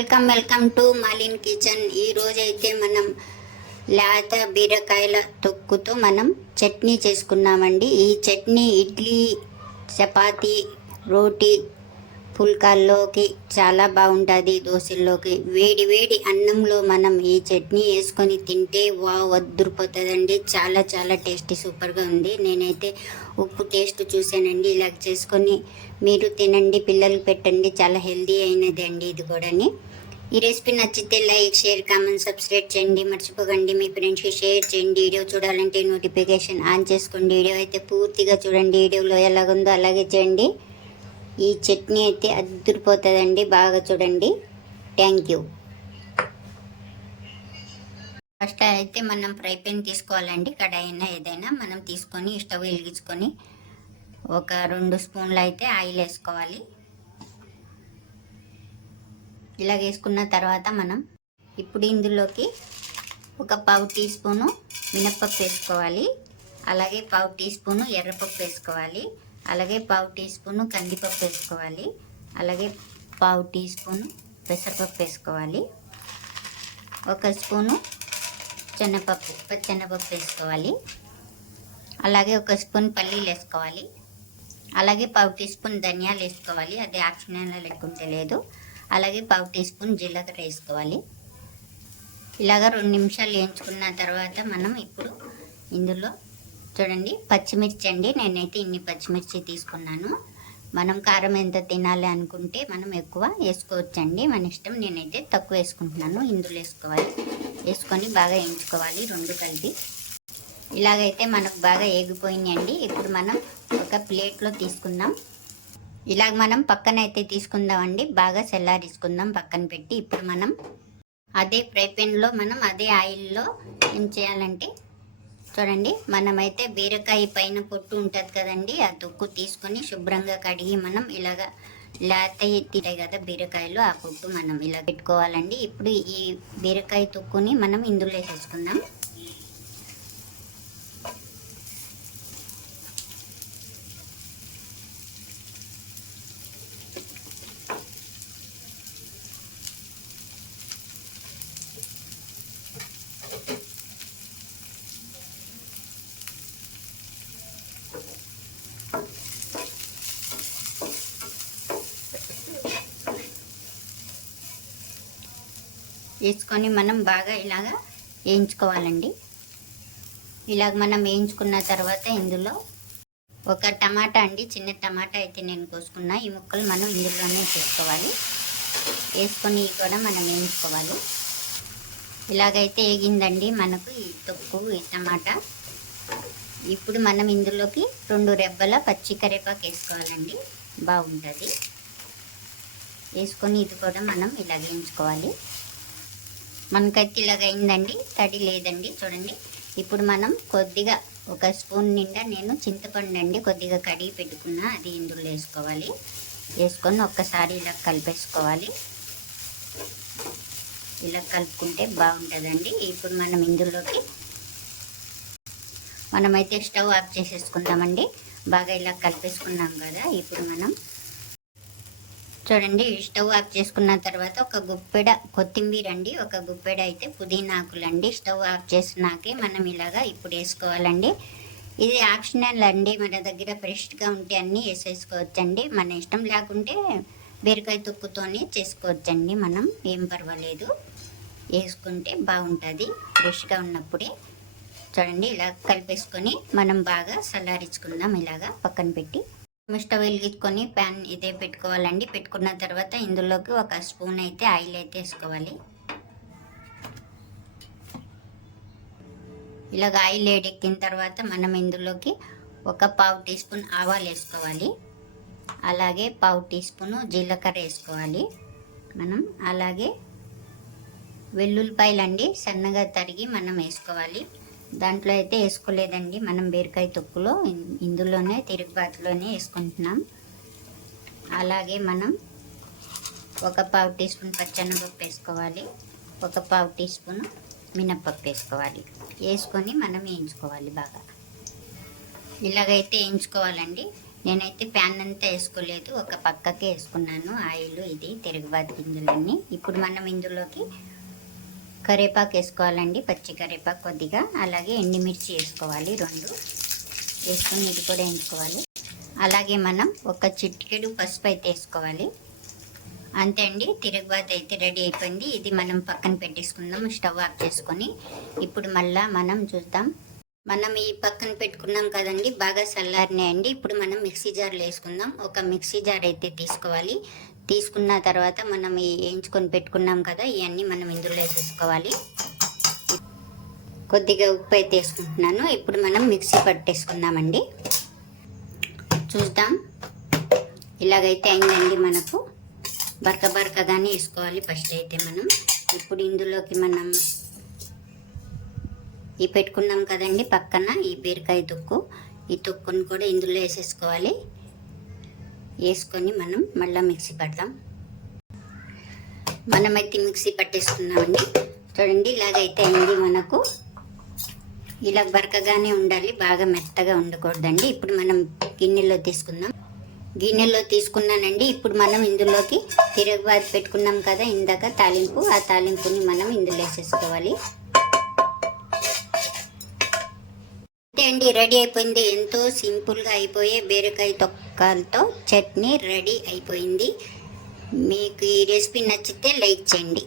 Welcome welcome to మాలిన్ kitchen ఈరోజైతే అయితే మనం లేత బీరకాయల తొక్కుతో మనం చట్నీ చేసుకున్నామండి. ఈ చట్నీ ఇడ్లీ చపాతీ రోటీ పుల్కాల్లోకి చాలా బాగుంటుంది దోశల్లోకి. వేడి వేడి అన్నంలో మనం ఈ చట్నీ వేసుకొని తింటే వా వద్దురిపోతుందండి చాలా చాలా టేస్టీ సూపర్గా ఉంది. నేనైతే ఉప్పు టేస్ట్ చూశానండి. ఇలా చేసుకొని మీరు తినండి పిల్లలు పెట్టండి. చాలా హెల్దీ అయినది అండి ఇది కూడాని. ఈ రెసిపీ నచ్చితే లైక్ షేర్ కామెంట్ సబ్స్క్రైబ్ చేయండి. మర్చిపోకండి. మీ ఫ్రెండ్స్కి షేర్ చేయండి. వీడియో చూడాలంటే నోటిఫికేషన్ ఆన్ చేసుకోండి. వీడియో అయితే పూర్తిగా చూడండి. వీడియోలో ఎలాగుందో అలాగే చేయండి. ఈ చట్నీ అయితే అద్దరిపోతుందండి. బాగా చూడండి. థ్యాంక్ యూ ఫస్ట్ అయితే మనం ఫ్రై పెన్ తీసుకోవాలండి. కడాయినా ఏదైనా మనం తీసుకొని స్టవ్ వెలిగించుకొని ఒక రెండు స్పూన్లు అయితే ఆయిల్ వేసుకోవాలి. ఇలా వేసుకున్న తర్వాత మనం ఇప్పుడు ఇందులోకి ఒక పావు టీ స్పూను మినప్పప్పు వేసుకోవాలి. అలాగే పావు టీ స్పూను ఎర్రపప్పు వేసుకోవాలి. అలాగే పావు టీ స్పూను కందిపప్పు వేసుకోవాలి. అలాగే పావు టీ స్పూను పెసరపప్పు వేసుకోవాలి. ఒక స్పూను శనగపప్పు పచ్చెన్నపప్పు వేసుకోవాలి. అలాగే ఒక స్పూన్ పల్లీలు వేసుకోవాలి. అలాగే పావు టీ స్పూన్ ధనియాలు వేసుకోవాలి. అది ఆప్షనల్ లేకుంటే లేదు. అలాగే పావు టీ స్పూన్ జీలకర్ర వేసుకోవాలి. ఇలాగ రెండు నిమిషాలు వేయించుకున్న తర్వాత మనం ఇప్పుడు ఇందులో చూడండి పచ్చిమిర్చి అండి. నేనైతే ఇన్ని పచ్చిమిర్చి తీసుకున్నాను. మనం కారం ఎంత తినాలి అనుకుంటే మనం ఎక్కువ వేసుకోవచ్చండి. మన ఇష్టం నేనైతే తక్కువ వేసుకుంటున్నాను. ఇందులో వేసుకోవాలి. వేసుకొని బాగా వేయించుకోవాలి రెండు కలిపి. ఇలాగైతే మనకు బాగా ఏగిపోయినాయండి. ఇప్పుడు మనం ఒక ప్లేట్లో తీసుకుందాం. ఇలాగ మనం పక్కన అయితే తీసుకుందామండి. బాగా చల్లారించుకుందాం పక్కన పెట్టి. ఇప్పుడు మనం అదే ఫ్రై పెన్లో మనం అదే ఆయిల్లో ఏం చేయాలంటే చూడండి మనమైతే బీరకాయ పైన పొట్టు ఉంటుంది కదండి ఆ తొక్కు తీసుకొని శుభ్రంగా కడిగి మనం ఇలాగ లేత ఎత్తిటాయి కదా బీరకాయలు ఆ పొట్టు మనం ఇలా పెట్టుకోవాలండి. ఇప్పుడు ఈ బీరకాయ తొక్కుని మనం ఇందులో వేసేసుకుందాం. వేసుకొని మనం బాగా ఇలాగ వేయించుకోవాలండి. ఇలాగ మనం వేయించుకున్న తర్వాత ఇందులో ఒక టమాటా అండి చిన్న టమాటా అయితే నేను కోసుకున్నా. ఈ ముక్కలు మనం ఇందులోనే చేసుకోవాలి. వేసుకొని కూడా మనం వేయించుకోవాలి. ఇలాగైతే వేగిందండి మనకు ఈ తొక్కు ఈ టమాటా. ఇప్పుడు మనం ఇందులోకి రెండు రెబ్బల పచ్చి కరివేపాకు వేసుకోవాలండి. బాగుంటుంది. వేసుకొని ఇది కూడా మనం ఇలా వేయించుకోవాలి. మనకైతే ఇలాగ అయిందండి తడి లేదండి చూడండి. ఇప్పుడు మనం కొద్దిగా ఒక స్పూన్ నిండా నేను చింతపండు అండి కొద్దిగా కడిగి పెట్టుకున్న అది ఇందులో వేసుకోవాలి. వేసుకొని ఒక్కసారి ఇలా కలిపేసుకోవాలి. ఇలా కలుపుకుంటే బాగుంటుందండి. ఇప్పుడు మనం ఇందులోకి మనమైతే స్టవ్ ఆఫ్ చేసేసుకుందామండి. బాగా ఇలా కలిపేసుకున్నాం కదా ఇప్పుడు మనం చూడండి స్టవ్ ఆఫ్ చేసుకున్న తర్వాత ఒక గుప్పెడ కొత్తిమీర అండి ఒక గుప్పెడ అయితే పుదీనా ఆకులండి. స్టవ్ ఆఫ్ చేసినాకే మనం ఇలాగా ఇప్పుడు వేసుకోవాలండి. ఇది ఆప్షనల్ అండి మన దగ్గర ఫ్రెష్గా ఉంటే అన్నీ వేసేసుకోవచ్చండి. మన ఇష్టం లేకుంటే బీరకాయ తుక్కుతోనే చేసుకోవచ్చండి మనం ఏం పర్వాలేదు. వేసుకుంటే బాగుంటుంది ఫ్రెష్గా ఉన్నప్పుడే. చూడండి ఇలా కలిపేసుకొని మనం బాగా చల్లారించుకుందాం ఇలాగా పక్కన పెట్టి. స్టవ్ వెలిగించుకొని ప్యాన్ ఇదే పెట్టుకోవాలండి. పెట్టుకున్న తర్వాత ఇందులోకి ఒక స్పూన్ అయితే ఆయిల్ అయితే వేసుకోవాలి. ఇలాగ ఆయిల్ వేడెక్కిన తర్వాత మనం ఇందులోకి ఒక పావు టీ స్పూన్ ఆవాలు వేసుకోవాలి. అలాగే పావు టీ స్పూన్ జీలకర్ర వేసుకోవాలి. మనం అలాగే వెల్లుల్లిపాయలు అండి సన్నగా తరిగి మనం వేసుకోవాలి. దాంట్లో అయితే వేసుకోలేదండి. మనం బీరకాయ తొక్కులో ఇందులోనే తిరుగుబాటులోనే వేసుకుంటున్నాం. అలాగే మనం ఒక పావు టీ స్పూన్ పచ్చెనపప్పు వేసుకోవాలి. ఒక పావు టీ స్పూన్ మినప్పప్పు వేసుకోవాలి. వేసుకొని మనం వేయించుకోవాలి బాగా. ఇలాగైతే వేయించుకోవాలండి. నేనైతే ప్యాన్ అంతా వేసుకోలేదు. ఒక పక్కకి వేసుకున్నాను. ఆయిల్ ఇది తిరుగుబాటు గింజలన్నీ. ఇప్పుడు మనం ఇందులోకి కరివేపాకు వేసుకోవాలండి పచ్చి కరివేపాకు కొద్దిగా. అలాగే ఎండుమిర్చి వేసుకోవాలి రెండు. వేసుకుని ఇది కూడా వేసుకోవాలి అలాగే మనం ఒక చిటికెడు పసుపు అయితే వేసుకోవాలి. అంతే అండి తిరుగుబాత్ అయితే రెడీ అయిపోయింది. ఇది మనం పక్కన పెట్టేసుకుందాం స్టవ్ ఆఫ్ చేసుకొని. ఇప్పుడు మళ్ళా మనం చూద్దాం. మనం ఈ పక్కన పెట్టుకున్నాం కదండి బాగా చల్లారినాయండి. ఇప్పుడు మనం మిక్సీ జార్లో వేసుకుందాం. ఒక మిక్సీ జార్ అయితే తీసుకోవాలి. తీసుకున్న తర్వాత మనం ఈ వేయించుకొని పెట్టుకున్నాం కదా ఇవన్నీ మనం ఇందులో వేసేసుకోవాలి. కొద్దిగా ఉప్పు అయితే వేసుకుంటున్నాను. ఇప్పుడు మనం మిక్సీ పట్టేసుకుందామండి. చూద్దాం. ఇలాగైతే అయిందండి మనకు. బరక బరకగానే వేసుకోవాలి ఫస్ట్ అయితే మనం. ఇప్పుడు ఇందులోకి మనం ఈ పెట్టుకున్నాం కదండి పక్కన ఈ బీరకాయ తొక్కు. ఈ తొక్కుని కూడా ఇందులో వేసేసుకోవాలి. వేసుకొని మనం మళ్ళీ మిక్సీ పడదాం. మనమైతే మిక్సీ పట్టేసుకున్నామండి చూడండి ఇలాగైతే అయింది మనకు. ఇలా బరకగానే ఉండాలి బాగా మెత్తగా ఉండకూడదండి. ఇప్పుడు మనం గిన్నెలో తీసుకుందాం. గిన్నెలో తీసుకున్నానండి. ఇప్పుడు మనం ఇందులోకి తిరుగుబాటు పెట్టుకున్నాం కదా ఇందాక తాలింపు. ఆ తాలింపుని మనం ఇందులో వేసేసుకోవాలి. అంతే అండి రెడీ అయిపోయింది. ఎంతో సింపుల్గా అయిపోయే బీరకాయ తొక్కలతో చట్నీ రెడీ అయిపోయింది. మీకు ఈ రెసిపీ నచ్చితే లైక్ చేయండి.